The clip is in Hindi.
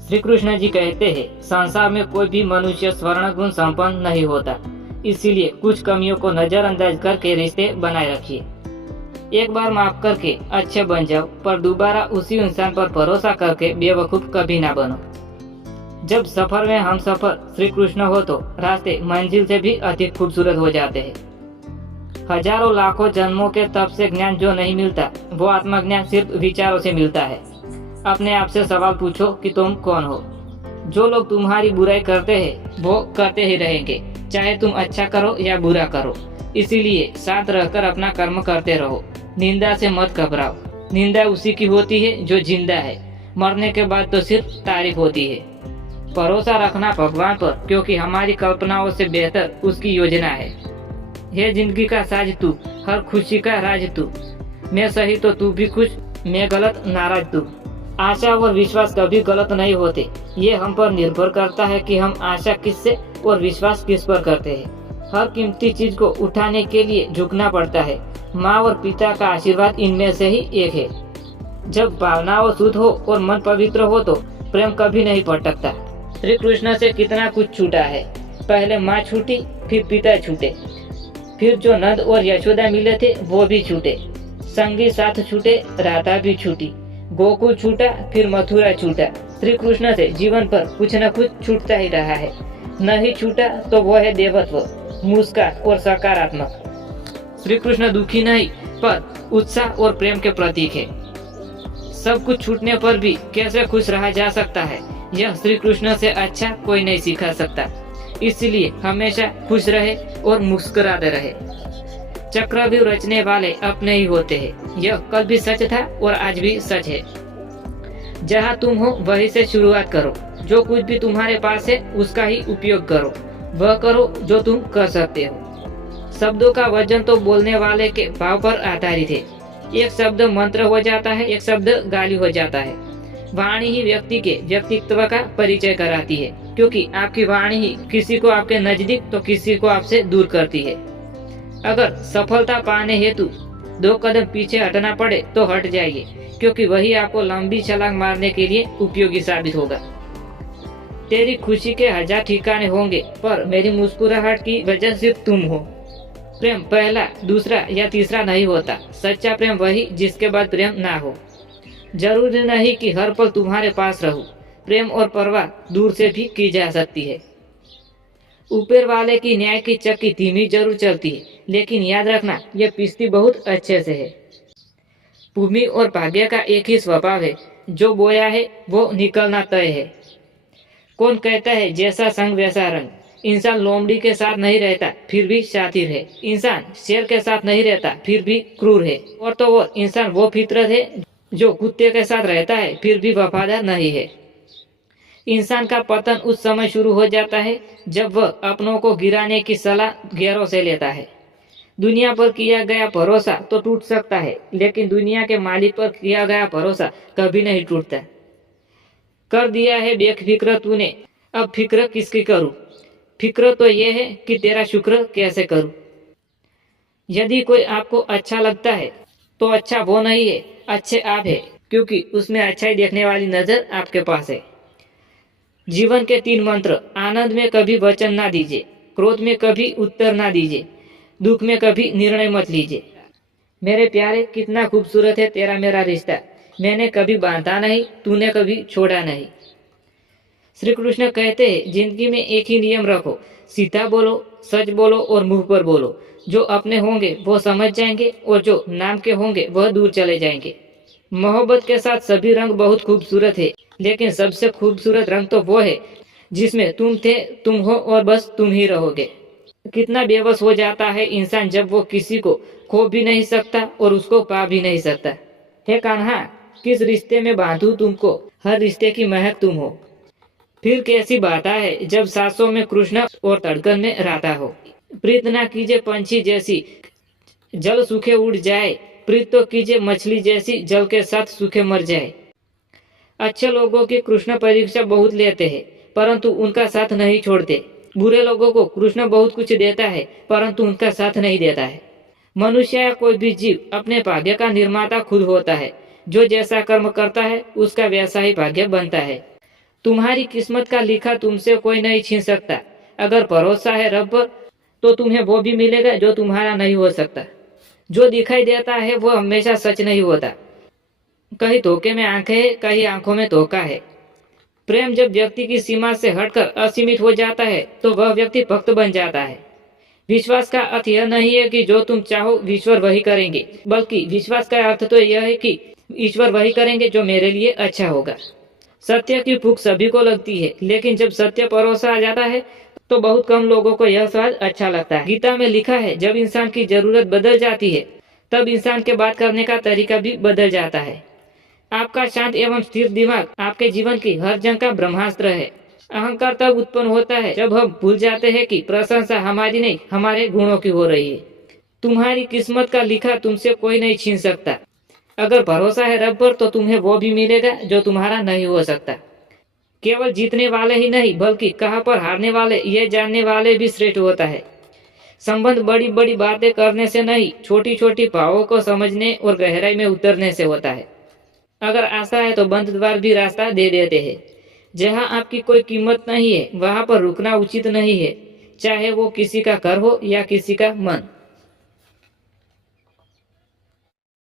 श्री कृष्ण जी कहते हैं, संसार में कोई भी मनुष्य स्वर्ण गुण संपन्न नहीं होता, इसीलिए कुछ कमियों को नजरअंदाज करके रिश्ते बनाए रखिए। एक बार माफ करके अच्छे बन जाओ, पर दोबारा उसी इंसान पर भरोसा करके बेवकूफ कभी ना बनो। जब सफर में हम सफर श्री कृष्ण हो तो रास्ते मंजिल से भी अधिक खूबसूरत हो जाते हैं। हजारों लाखों जन्मों के तप से ज्ञान जो नहीं मिलता, वो आत्मज्ञान सिर्फ विचारों से मिलता है। अपने आप से सवाल पूछो कि तुम कौन हो। जो लोग तुम्हारी बुराई करते हैं वो करते ही रहेंगे, चाहे तुम अच्छा करो या बुरा करो। इसीलिए साथ रहकर अपना कर्म करते रहो। निंदा से मत घबराओ। निंदा उसी की होती है जो जिंदा है, मरने के बाद तो सिर्फ तारीफ होती है। भरोसा रखना भगवान पर, क्योंकि हमारी कल्पनाओं से बेहतर उसकी योजना है। ये जिंदगी का साज तू, हर खुशी का राज तू। मैं सही तो तू भी खुश, मैं गलत नाराज तू। आशा और विश्वास कभी गलत नहीं होते। ये हम पर निर्भर करता है कि हम आशा किससे और विश्वास किस पर करते हैं। हर कीमती चीज को उठाने के लिए झुकना पड़ता है। माँ और पिता का आशीर्वाद इनमें से ही एक है। जब भावनाओं शुद्ध हो और मन पवित्र हो तो प्रेम कभी नहीं भटकता। श्री कृष्ण से कितना कुछ छूटा है। पहले माँ छूटी, फिर पिता छूटे, फिर जो नंद और यशोदा मिले थे वो भी छूटे। संगी साथ छूटे, राधा भी छूटी। गोकुल छूटा, फिर मथुरा छूटा। श्री कृष्ण से जीवन पर कुछ न कुछ छूटता ही रहा है। नहीं छूटा तो वो है देवत्व, मुस्कान और सकारात्मक। श्री कृष्ण दुखी नहीं, पर उत्साह और प्रेम के प्रतीक है। सब कुछ छूटने पर भी कैसे खुश रहा जा सकता है, यह श्री कृष्ण से अच्छा कोई नहीं सिखा सकता। इसलिए हमेशा खुश रहे और मुस्कुराते रहे। चक्रव्यूह रचने वाले अपने ही होते हैं। यह कल भी सच था और आज भी सच है। जहाँ तुम हो वहीं से शुरुआत करो। जो कुछ भी तुम्हारे पास है उसका ही उपयोग करो। वह करो जो तुम कर सकते हो। शब्दों का वजन तो बोलने वाले के भाव पर आधारित है। एक शब्द मंत्र हो जाता है, एक शब्द गाली हो जाता है। वाणी ही व्यक्ति के व्यक्तित्व का परिचय कराती है, क्योंकि आपकी वाणी ही किसी को आपके नजदीक तो किसी को आपसे दूर करती है। अगर सफलता पाने हेतु 2 कदम पीछे हटना पड़े तो हट जाइए, क्योंकि वही आपको लंबी छलांग मारने के लिए उपयोगी साबित होगा। तेरी खुशी के 1000 ठिकाने होंगे, पर मेरी मुस्कुराहट की वजह सिर्फ तुम हो। प्रेम पहला, दूसरा या तीसरा नहीं होता। सच्चा प्रेम वही जिसके बाद प्रेम ना हो। जरूरी नहीं कि हर पल तुम्हारे पास रहूं। प्रेम और परवाह दूर से भी की जा सकती है। ऊपर वाले की न्याय की चक्की धीमी जरूर चलती है, लेकिन याद रखना यह पिसती बहुत अच्छे से है। भूमि और भाग्य का एक ही स्वभाव है, जो बोया है वो निकलना तय है। कौन कहता है जैसा संग वैसा रंग। इंसान लोमड़ी के साथ नहीं रहता फिर भी शातिर है। इंसान शेर के साथ नहीं रहता फिर भी क्रूर है। और तो और इंसान वो फितरत है जो कुत्ते के साथ रहता है फिर भी वफादार नहीं है। इंसान का पतन उस समय शुरू हो जाता है जब वह अपनों को गिराने की सलाह गैरों से लेता है। दुनिया पर किया गया भरोसा तो टूट सकता है, लेकिन दुनिया के मालिक पर किया गया भरोसा कभी नहीं टूटता। कर दिया है बेफिक्र तूने, अब फिक्र किसकी करूं। फिक्र तो यह है कि तेरा शुक्र कैसे करूं। यदि कोई आपको अच्छा लगता है तो अच्छा वो नहीं है, अच्छे आप है, क्योंकि उसमें अच्छाई देखने वाली नजर आपके पास है। जीवन के 3 मंत्र। आनंद में कभी वचन ना दीजिए, क्रोध में कभी उत्तर ना दीजिए, दुख में कभी निर्णय मत लीजिए। मेरे प्यारे, कितना खूबसूरत है तेरा मेरा रिश्ता। मैंने कभी बांधा नहीं, तूने कभी छोड़ा नहीं। श्री कृष्ण कहते हैं, जिंदगी में एक ही नियम रखो, सीधा बोलो, सच बोलो और मुंह पर बोलो। जो अपने होंगे वो समझ जाएंगे और जो नाम के होंगे वह दूर चले जाएंगे। मोहब्बत के साथ सभी रंग बहुत खूबसूरत है, लेकिन सबसे खूबसूरत रंग तो वो है जिसमें तुम थे, तुम हो और बस तुम ही रहोगे। कितना बेबस हो जाता है इंसान जब वो किसी को खो भी नहीं सकता और उसको पा भी नहीं सकता। हे कान्हा, किस रिश्ते में बांधू तुमको, हर रिश्ते की महक तुम हो। फिर कैसी बात है जब सांसों में कृष्ण और धड़कन में राधा हो। प्रीत ना कीजिए पंछी जैसी, जल सूखे उड़ जाए। प्रीत तो कीजिए मछली जैसी, जल के साथ सूखे मर जाए। अच्छे लोगों की कृष्ण परीक्षा बहुत लेते हैं, परंतु उनका साथ नहीं छोड़ते। बुरे लोगों को कृष्ण बहुत कुछ देता है, परंतु उनका साथ नहीं देता है। मनुष्य या कोई भी जीव अपने भाग्य का निर्माता खुद होता है। जो जैसा कर्म करता है उसका वैसा ही भाग्य बनता है। तुम्हारी किस्मत का लिखा तुमसे कोई नहीं छीन सकता। अगर भरोसा है रब पर तो तुम्हें वो भी मिलेगा जो तुम्हारा नहीं हो सकता। जो दिखाई देता है वो हमेशा सच नहीं होता। कहीं धोखे में आंखें है, कहीं आंखों में धोखा है। प्रेम जब व्यक्ति की सीमा से हटकर असीमित हो जाता है तो वह व्यक्ति भक्त बन जाता है। विश्वास का अर्थ यह नहीं है कि जो तुम चाहो ईश्वर वही करेंगे, बल्कि विश्वास का अर्थ तो यह है कि ईश्वर वही करेंगे जो मेरे लिए अच्छा होगा। सत्य की भूख सभी को लगती है, लेकिन जब सत्य परोसा आ जाता है तो बहुत कम लोगों को यह स्वाद अच्छा लगता है। गीता में लिखा है, जब इंसान की जरूरत बदल जाती है तब इंसान के बात करने का तरीका भी बदल जाता है। आपका शांत एवं स्थिर दिमाग आपके जीवन की हर जंग का ब्रह्मास्त्र है। अहंकार तब उत्पन्न होता है जब हम भूल जाते हैं कि प्रशंसा हमारी नहीं, हमारे गुणों की हो रही है। तुम्हारी किस्मत का लिखा तुमसे कोई नहीं छीन सकता। अगर भरोसा है रब पर तो तुम्हें वो भी मिलेगा जो तुम्हारा नहीं हो सकता। केवल जीतने वाले ही नहीं, बल्कि कहाँ पर हारने वाले ये जानने वाले भी श्रेष्ठ होता है। संबंध बड़ी बड़ी बातें करने से नहीं, छोटी छोटी भावों को समझने और गहराई में उतरने से होता है। अगर आशा है तो बंद द्वार भी रास्ता दे देते हैं। जहाँ आपकी कोई कीमत नहीं है वहाँ पर रुकना उचित नहीं है, चाहे वो किसी का घर हो या किसी का मन।